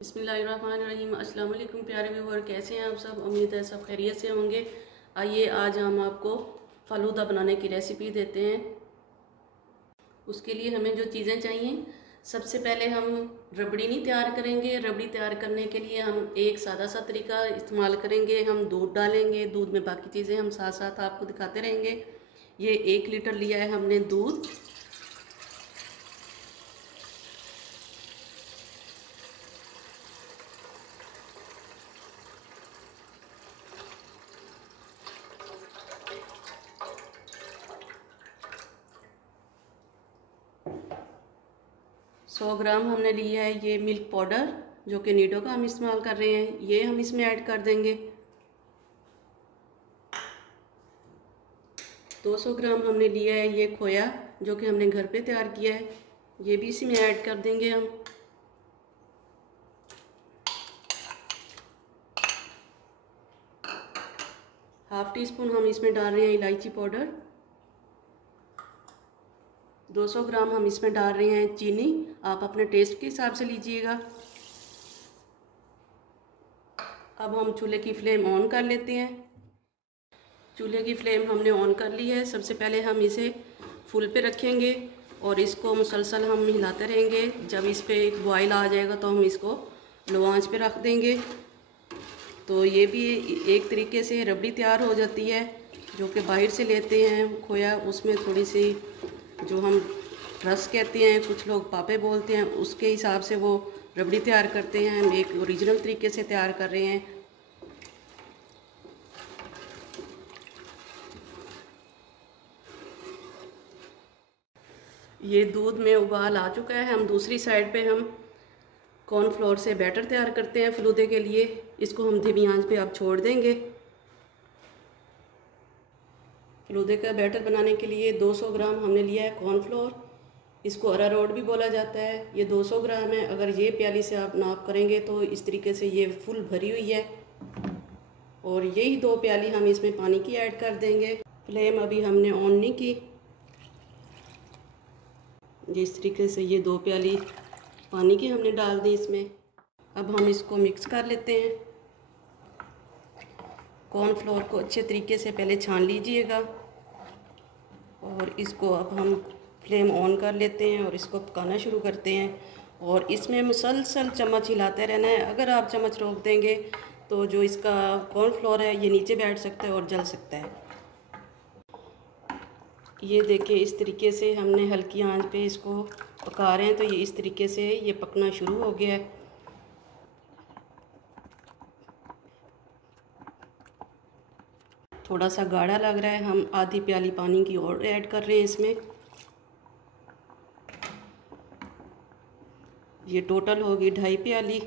बिस्मिल्लाहिर्रहमानिर्रहीम। अस्सलाम वालेकुम प्यारे व्यूअर, कैसे हैं आप सब। उम्मीद है सब खैरियत से होंगे। आइए आज हम आपको फ़ालूदा बनाने की रेसिपी देते हैं। उसके लिए हमें जो चीज़ें चाहिए, सबसे पहले हम रबड़ी नहीं तैयार करेंगे। रबड़ी तैयार करने के लिए हम एक सादा सा तरीका इस्तेमाल करेंगे। हम दूध डालेंगे, दूध में बाकी चीज़ें हम साथ साथ आपको दिखाते रहेंगे। ये 1 लीटर लिया है हमने दूध। सौ ग्राम हमने लिया है ये मिल्क पाउडर, जो कि नीडो का हम इस्तेमाल कर रहे हैं। ये हम इसमें ऐड कर देंगे। 200 ग्राम हमने लिया है ये खोया, जो कि हमने घर पे तैयार किया है। ये भी इसी में ऐड कर देंगे हम। हाफ टी स्पून हम इसमें डाल रहे हैं इलायची पाउडर। 200 ग्राम हम इसमें डाल रहे हैं चीनी। आप अपने टेस्ट के हिसाब से लीजिएगा। अब हम चूल्हे की फ्लेम ऑन कर लेते हैं। चूल्हे की फ्लेम हमने ऑन कर ली है। सबसे पहले हम इसे फुल पे रखेंगे और इसको मुसलसल हम हिलाते रहेंगे। जब इस पे एक बॉयल आ जाएगा तो हम इसको लो आंच पे रख देंगे। तो ये भी एक तरीके से रबड़ी तैयार हो जाती है। जो कि बाहर से लेते हैं खोया, उसमें थोड़ी सी जो हम रस कहते हैं, कुछ लोग पापे बोलते हैं, उसके हिसाब से वो रबड़ी तैयार करते हैं। हम एक ओरिजिनल तरीके से तैयार कर रहे हैं। ये दूध में उबाल आ चुका है। हम दूसरी साइड पे हम कॉर्नफ्लोर से बैटर तैयार करते हैं फलूदे के लिए। इसको हम धीमी आंच पे अब छोड़ देंगे। फलूदे का बैटर बनाने के लिए 200 ग्राम हमने लिया है कॉर्नफ्लोर। इसको अरारोट भी बोला जाता है। ये 200 ग्राम है। अगर ये प्याली से आप नाप करेंगे तो इस तरीके से ये फुल भरी हुई है। और यही 2 प्याली हम इसमें पानी की ऐड कर देंगे। फ्लेम अभी हमने ऑन नहीं की। जिस तरीके से ये 2 प्याली पानी की हमने डाल दी इसमें। अब हम इसको मिक्स कर लेते हैं। कॉर्नफ्लोर को अच्छे तरीके से पहले छान लीजिएगा और इसको अब हम फ्लेम ऑन कर लेते हैं और इसको पकाना शुरू करते हैं। और इसमें मुसलसल चम्मच हिलाते रहना है। अगर आप चम्मच रोक देंगे तो जो इसका कॉर्नफ्लोर है ये नीचे बैठ सकता है और जल सकता है। ये देखिए, इस तरीके से हमने हल्की आंच पे इसको पका रहे हैं। तो ये इस तरीके से ये पकना शुरू हो गया है। थोड़ा सा गाढ़ा लग रहा है। हम आधी प्याली पानी की और ऐड कर रहे हैं इसमें। ये टोटल होगी 2.5 प्याली।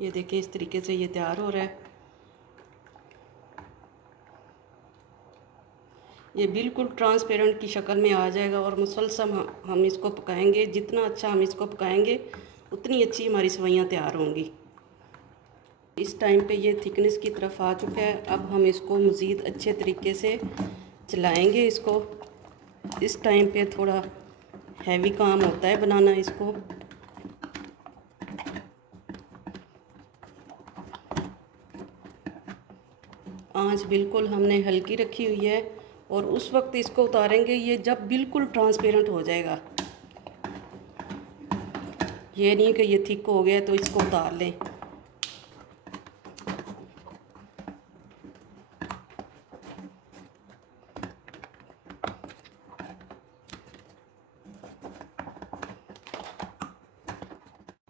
ये देखिए, इस तरीके से ये तैयार हो रहा है। ये बिल्कुल ट्रांसपेरेंट की शक्ल में आ जाएगा और मुसलसल हम इसको पकाएंगे। जितना अच्छा हम इसको पकाएंगे उतनी अच्छी हमारी सेवइयाँ तैयार होंगी। इस टाइम पे ये थिकनेस की तरफ आ चुका है। अब हम इसको मज़ीद अच्छे तरीके से चलाएंगे। इसको इस टाइम पे थोड़ा हैवी काम होता है बनाना इसको। आंच बिल्कुल हमने हल्की रखी हुई है और उस वक्त इसको उतारेंगे ये जब बिल्कुल ट्रांसपेरेंट हो जाएगा। ये नहीं कि ये थिक हो गया तो इसको उतार लें।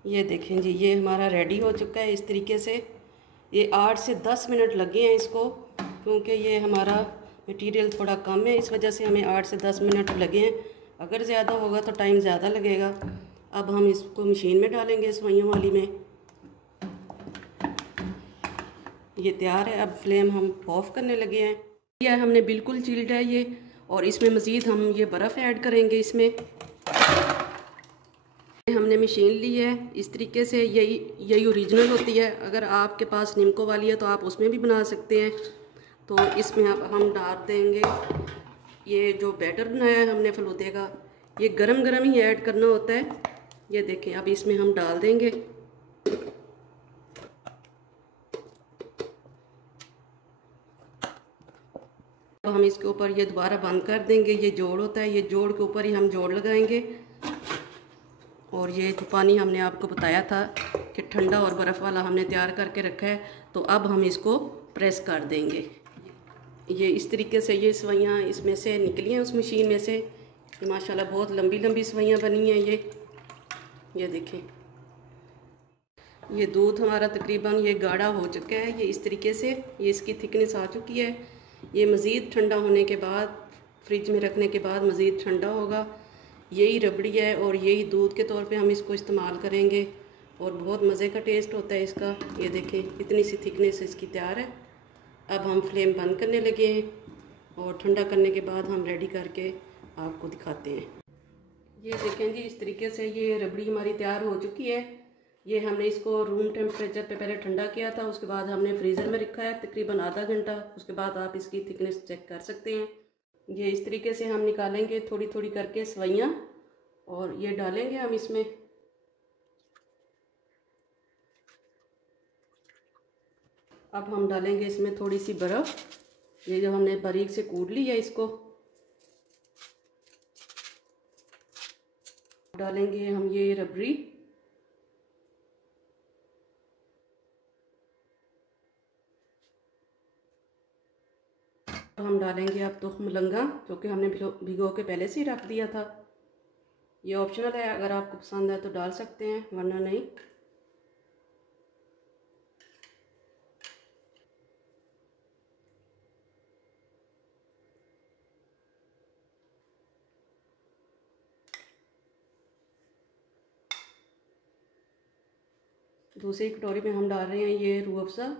ये देखें जी, ये हमारा रेडी हो चुका है। इस तरीके से ये 8 से 10 मिनट लगे हैं इसको, क्योंकि ये हमारा मटेरियल थोड़ा कम है, इस वजह से हमें 8 से 10 मिनट लगे हैं। अगर ज़्यादा होगा तो टाइम ज़्यादा लगेगा। अब हम इसको मशीन में डालेंगे, सेवइयों वाली में। ये तैयार है। अब फ्लेम हम ऑफ़ करने लगे हैं। यह हमने बिल्कुल चिल्ड है ये। और इसमें मज़ीद हम ये बर्फ़ ऐड करेंगे इसमें। हमने मशीन ली है इस तरीके से। यही ओरिजिनल होती है। अगर आपके पास निम्को वाली है तो आप उसमें भी बना सकते हैं। तो इसमें अब हम डाल देंगे ये जो बैटर बनाया है हमने फलूदे का। ये गरम गरम ही ऐड करना होता है। ये देखें, अब इसमें हम डाल देंगे। अब हम इसके ऊपर ये दोबारा बंद कर देंगे। ये जोड़ होता है, ये जोड़ के ऊपर ही हम जोड़ लगाएंगे। और ये जो पानी हमने आपको बताया था कि ठंडा और बर्फ़ वाला हमने तैयार करके रखा है, तो अब हम इसको प्रेस कर देंगे। ये इस तरीके से ये सवैयाँ इसमें से निकली हैं उस मशीन में से। माशाल्लाह बहुत लंबी लंबी सवैयाँ बनी हैं ये देखें। ये दूध हमारा तकरीबन ये गाढ़ा हो चुका है। ये इस तरीके से ये इसकी थिकनेस आ चुकी है। ये मज़ीद ठंडा होने के बाद, फ्रिज में रखने के बाद मज़ीद ठंडा होगा। यही रबड़ी है और यही दूध के तौर पे हम इसको इस्तेमाल करेंगे और बहुत मज़े का टेस्ट होता है इसका। ये देखें इतनी सी थिकनेस इसकी तैयार है। अब हम फ्लेम बंद करने लगे हैं और ठंडा करने के बाद हम रेडी करके आपको दिखाते हैं। ये देखें जी, इस तरीके से ये रबड़ी हमारी तैयार हो चुकी है। ये हमने इसको रूम टेम्परेचर पे पहले ठंडा किया था, उसके बाद हमने फ्रीज़र में रखा है तकरीबन आधा घंटा। उसके बाद आप इसकी थिकनेस चेक कर सकते हैं। ये इस तरीके से हम निकालेंगे थोड़ी थोड़ी करके सवैयाँ और ये डालेंगे हम इसमें। अब हम डालेंगे इसमें थोड़ी सी बर्फ़। ये जो हमने बारीक से कूट ली है इसको डालेंगे हम। ये रबड़ी हम डालेंगे अब तुख मलंगा, जो कि हमने भिगो के पहले से ही रख दिया था। ये ऑप्शनल है, अगर आपको पसंद है तो डाल सकते हैं, वरना नहीं। दूसरी कटोरी में हम डाल रहे हैं ये रूह अफ़ज़ा।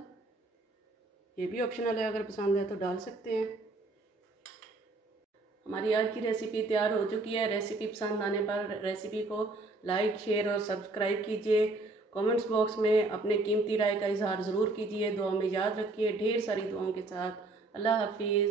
ये भी ऑप्शनल है, अगर पसंद है तो डाल सकते हैं। हमारी आज की रेसिपी तैयार हो चुकी है। रेसिपी पसंद आने पर रेसिपी को लाइक, शेयर और सब्सक्राइब कीजिए। कमेंट्स बॉक्स में अपने कीमती राय का इजहार ज़रूर कीजिए। दुआ में याद रखिए। ढेर सारी दुआओं के साथ। अल्लाह हाफिज़।